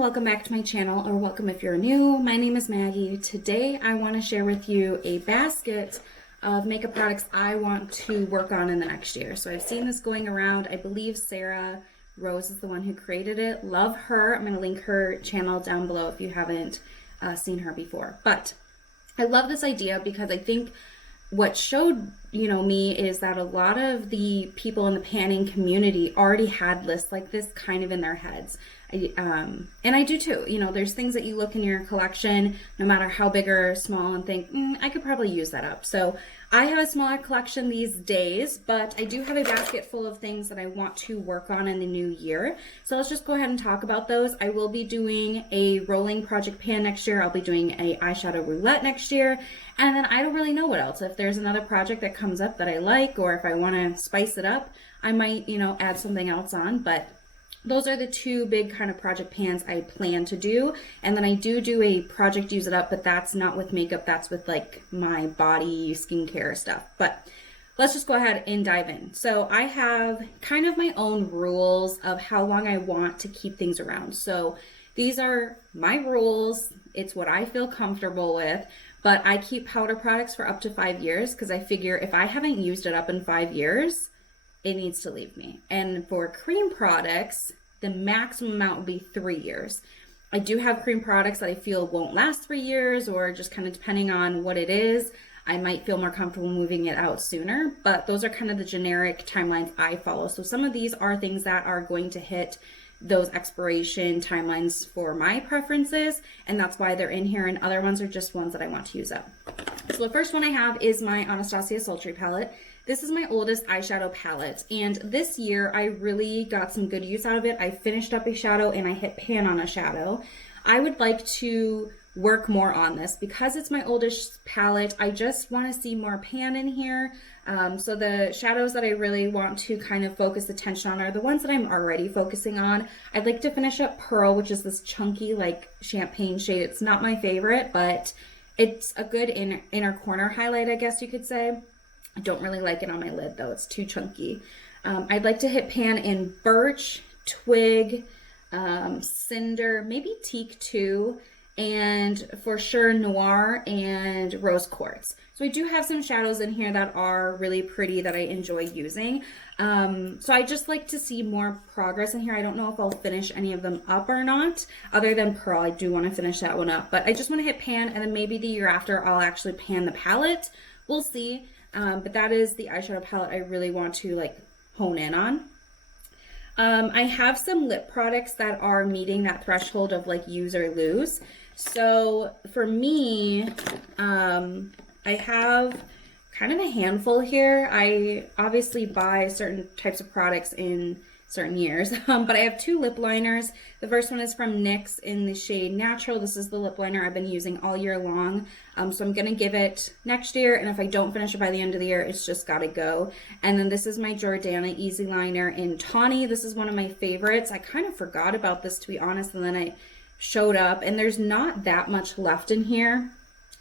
welcome back to my channel, or welcome if you're new. My name is Maggie. Today I want to share with you a basket of makeup products I want to work on in the next year. So I've seen this going around. I believe Sarah Rose is the one who created it. Love her. I'm going to link her channel down below if you haven't seen her before. But I love this idea because I think what showed me is that a lot of the people in the panning community already had lists like this kind of in their heads. And I do too. There's things that you look in your collection, no matter how big or small, and think, I could probably use that up. So I have a smaller collection these days, but I do have a basket full of things that I want to work on in the new year. So let's just go ahead and talk about those. I will be doing a rolling project pan next year. I'll be doing a eyeshadow roulette next year. And then I don't really know what else. If there's another project that comes up that I like, or if I want to spice it up, I might, add something else on. But those are the two big kind of project pans I plan to do. And then I do a project use it up, but that's not with makeup. That's with like my body skincare stuff. But let's just go ahead and dive in. So I have kind of my own rules of how long I want to keep things around. So these are my rules. It's what I feel comfortable with. But I keep powder products for up to 5 years because I figure if I haven't used it up in 5 years, it needs to leave me. And for cream products, the maximum amount would be 3 years. I do have cream products that I feel won't last 3 years, or just kind of depending on what it is, I might feel more comfortable moving it out sooner. But those are kind of the generic timelines I follow. So some of these are things that are going to hit those expiration timelines for my preferences, and that's why they're in here, and other ones are just ones that I want to use up. So the first one I have is my Anastasia Sultry palette. This is my oldest eyeshadow palette, and this year I really got some good use out of it. I finished up a shadow and I hit pan on a shadow. I would like to work more on this because it's my oldest palette. I just want to see more pan in here. So the shadows that I really want to kind of focus attention on are the ones that I'm already focusing on. I'd like to finish up Pearl, which is this chunky like champagne shade. It's not my favorite, but it's a good inner corner highlight, I guess you could say. I don't really like it on my lid though, it's too chunky. I'd like to hit pan in Birch, Twig, Cinder, maybe Teak too, and for sure Noir and Rose Quartz. So I do have some shadows in here that are really pretty that I enjoy using. So I just like to see more progress in here. I don't know if I'll finish any of them up or not, other than Pearl. I do want to finish that one up, but I just want to hit pan, and then maybe the year after I'll actually pan the palette. We'll see. But that is the eyeshadow palette I really want to like hone in on. I have some lip products that are meeting that threshold of like use or lose. So for me, I have kind of a handful here. I obviously buy certain types of products in certain years, but I have two lip liners. The first one is from NYX in the shade Natural. This is the lip liner I've been using all year long. So I'm gonna give it next year, and if I don't finish it by the end of the year, it's just gotta go. And then this is my Jordana Easy Liner in Tawny. This is one of my favorites. I kind of forgot about this, to be honest, and then I showed up, and there's not that much left in here.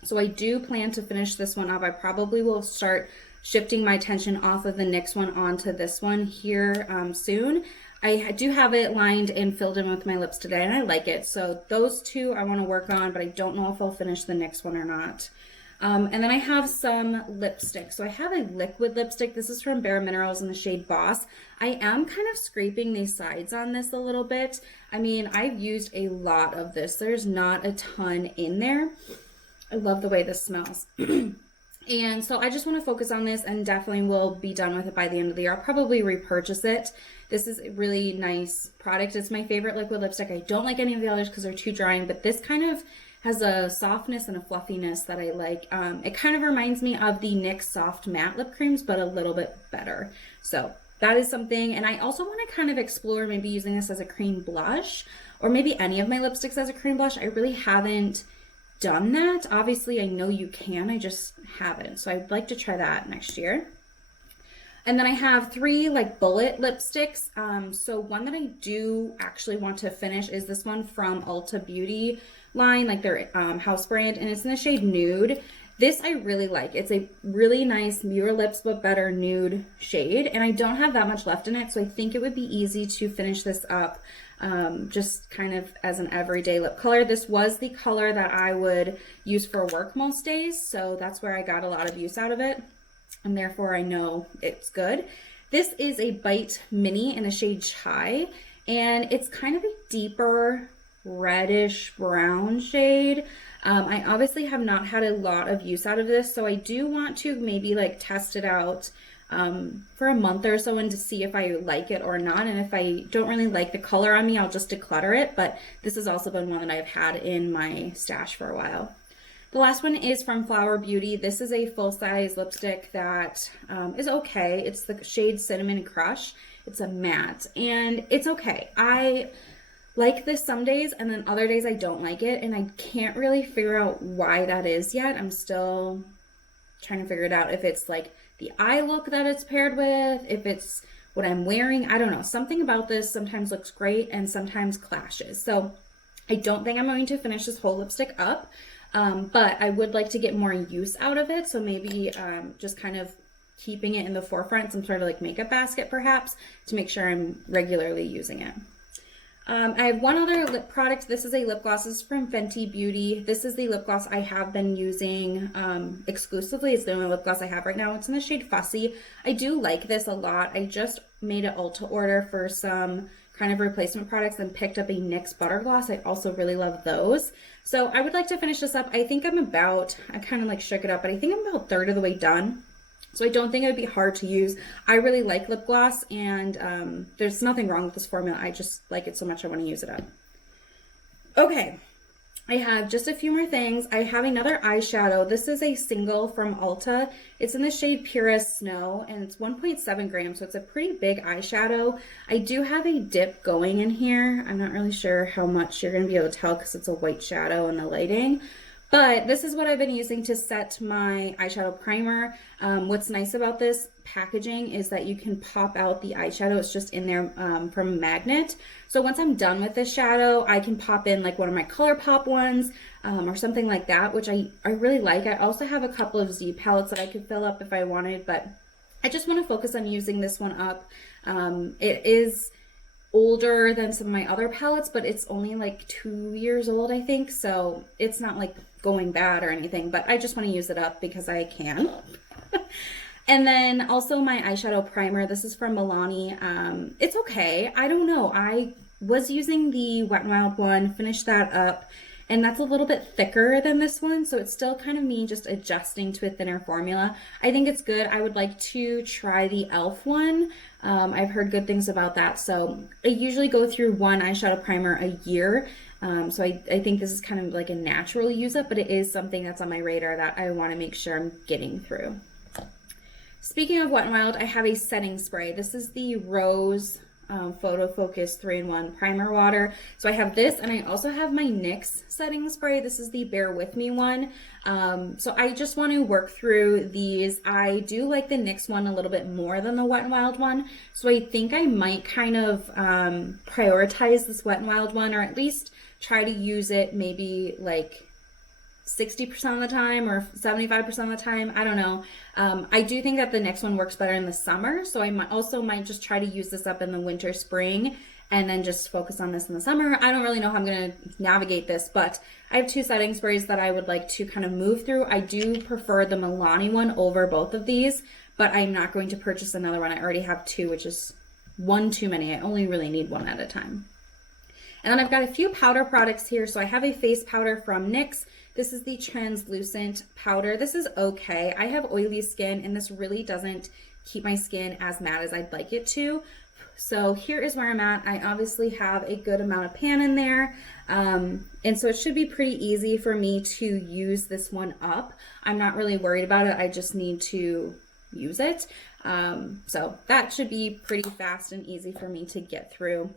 So I do plan to finish this one up. I probably will start shifting my attention off of the NYX one onto this one here soon. I do have it lined and filled in with my lips today, and I like it. So those two I want to work on, but I don't know if I'll finish the NYX one or not. And then I have some lipstick. So I have a liquid lipstick. This is from Bare Minerals in the shade Boss. I am kind of scraping the sides on this a little bit. I mean, I've used a lot of this. There's not a ton in there. I love the way this smells. And so I just want to focus on this, and definitely will be done with it by the end of the year. I'll probably repurchase it. This is a really nice product. It's my favorite liquid lipstick. I don't like any of the others because they're too drying, but this kind of has a softness and a fluffiness that I like. It kind of reminds me of the NYX Soft Matte Lip Creams, but a little bit better. So that is something. And I also want to kind of explore maybe using this as a cream blush, or maybe any of my lipsticks as a cream blush. I really haven't done that. Obviously, I know you can, I just haven't. So I'd like to try that next year. And then I have three like bullet lipsticks. So one that I do actually want to finish is this one from Ulta Beauty line, like their house brand, and it's in the shade Nude. This I really like. It's a really nice Mirror Lips but Better nude shade, and I don't have that much left in it, so I think it would be easy to finish this up just kind of as an everyday lip color. This was the color that I would use for work most days, so that's where I got a lot of use out of it, and therefore I know it's good. This is a Bite Mini in the shade Chai, and it's kind of a deeper reddish brown shade. I obviously have not had a lot of use out of this, so I do want to maybe like test it out for a month or so and to see if I like it or not. And if I don't really like the color on me, I'll just declutter it. But this has also been one that I've had in my stash for a while. The last one is from Flower Beauty. This is a full-size lipstick that is okay. It's the shade Cinnamon Crush. It's a matte, and it's okay. I like this some days, and then other days I don't like it, and I can't really figure out why that is yet. I'm still trying to figure it out, if it's like the eye look that it's paired with, if it's what I'm wearing. I don't know. Something about this sometimes looks great and sometimes clashes. So I don't think I'm going to finish this whole lipstick up. But I would like to get more use out of it, so maybe just kind of keeping it in the forefront, some sort of like makeup basket perhaps, to make sure I'm regularly using it. I have one other lip product. This is a lip gloss. This is from Fenty Beauty. This is the lip gloss I have been using exclusively. It's the only lip gloss I have right now. It's in the shade Fussy. I do like this a lot. I just made an Ulta order for some kind of replacement products and picked up a NYX Butter Gloss. I also really love those. So I would like to finish this up. I think I kind of like shook it up, but I think I'm about a third of the way done. So I don't think it would be hard to use. I really like lip gloss, and there's nothing wrong with this formula. I just like it so much I want to use it up. Okay, I have just a few more things. I have another eyeshadow. This is a single from Ulta. It's in the shade Pure as Snow, and it's 1.7 grams, so it's a pretty big eyeshadow. I do have a dip going in here. I'm not really sure how much you're going to be able to tell because it's a white shadow in the lighting. But this is what I've been using to set my eyeshadow primer. What's nice about this packaging is that you can pop out the eyeshadow. It's just in there from a magnet. So once I'm done with this shadow, I can pop in like one of my ColourPop ones or something like that, which I really like. I also have a couple of Z palettes that I could fill up if I wanted, but I just want to focus on using this one up. It is older than some of my other palettes, but it's only like 2 years old, I think. So it's not like going bad or anything, but I just want to use it up because I can. And then also my eyeshadow primer. This is from Milani. It's okay. I don't know. I was using the Wet n Wild one, finished that up, and that's a little bit thicker than this one, so it's still kind of me just adjusting to a thinner formula. I think it's good. I would like to try the e.l.f. one. I've heard good things about that, so I usually go through one eyeshadow primer a year, so I think this is kind of like a natural use up, but it is something that's on my radar that I want to make sure I'm getting through. Speaking of Wet n Wild, I have a setting spray. This is the Rose Photo Focus 3-in-1 Primer Water. So I have this, and I also have my NYX setting spray. This is the Bear With Me one. So I just want to work through these. I do like the NYX one a little bit more than the Wet n Wild one. So I think I might kind of prioritize this Wet n Wild one, or at least try to use it maybe like 60% of the time or 75% of the time. I don't know. I do think that the next one works better in the summer, so I might just try to use this up in the winter, spring, and then just focus on this in the summer. I don't really know how I'm going to navigate this, but I have two setting sprays that I would like to kind of move through. I do prefer the Milani one over both of these, but I'm not going to purchase another one. I already have two, which is one too many. I only really need one at a time. And then I've got a few powder products here. So I have a face powder from NYX. This is the translucent powder. This is okay. I have oily skin, and this really doesn't keep my skin as matte as I'd like it to. So here is where I'm at. I obviously have a good amount of pan in there. And so it should be pretty easy for me to use this one up. I'm not really worried about it. I just need to use it. So that should be pretty fast and easy for me to get through.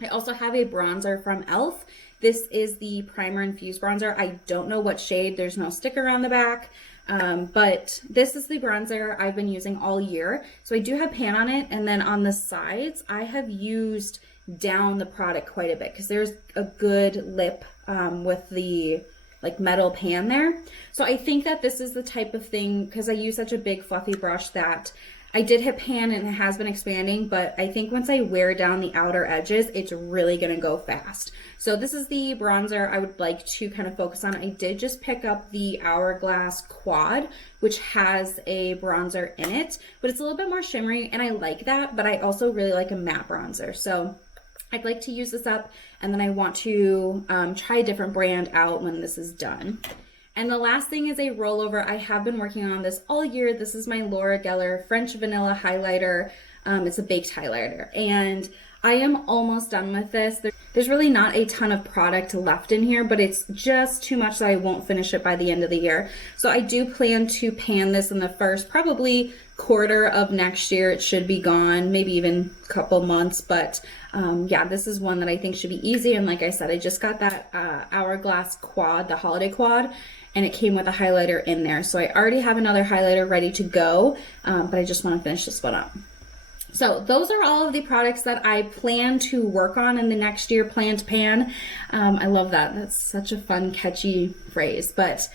I also have a bronzer from e.l.f. This is the Primer Infused Bronzer. I don't know what shade. There's no sticker on the back. But this is the bronzer I've been using all year. So I do have pan on it. And then on the sides, I have used down the product quite a bit because there's a good lip with the like metal pan there. So I think that this is the type of thing, because I use such a big fluffy brush, that I did hit pan and it has been expanding, but I think once I wear down the outer edges, it's really gonna go fast. So this is the bronzer I would like to kind of focus on. I did just pick up the Hourglass Quad, which has a bronzer in it, but it's a little bit more shimmery, and I like that, but I also really like a matte bronzer. So I'd like to use this up, and then I want to try a different brand out when this is done. And the last thing is a rollover. I have been working on this all year. This is my Laura Geller French Vanilla Highlighter. It's a baked highlighter, and I am almost done with this. There's really not a ton of product left in here, but it's just too much that I won't finish it by the end of the year. So I do plan to pan this in the first probably quarter of next year. It should be gone, maybe even a couple months, but yeah, this is one that I think should be easy. And like I said, I just got that Hourglass Quad, the holiday quad, and it came with a highlighter in there. So I already have another highlighter ready to go, but I just want to finish this one up. So those are all of the products that I plan to work on in the next year, plan to pan. I love that. That's such a fun, catchy phrase. But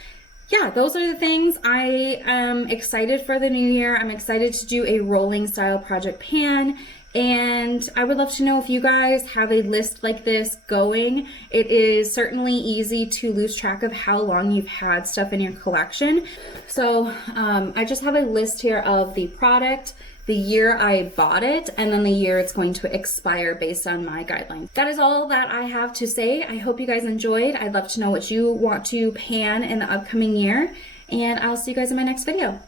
yeah, those are the things. I am excited for the new year. I'm excited to do a rolling style project pan. And I would love to know if you guys have a list like this going. It is certainly easy to lose track of how long you've had stuff in your collection. So I just have a list here of the product, the year I bought it, and then the year it's going to expire based on my guidelines. That is all that I have to say. I hope you guys enjoyed. I'd love to know what you want to pan in the upcoming year, and I'll see you guys in my next video.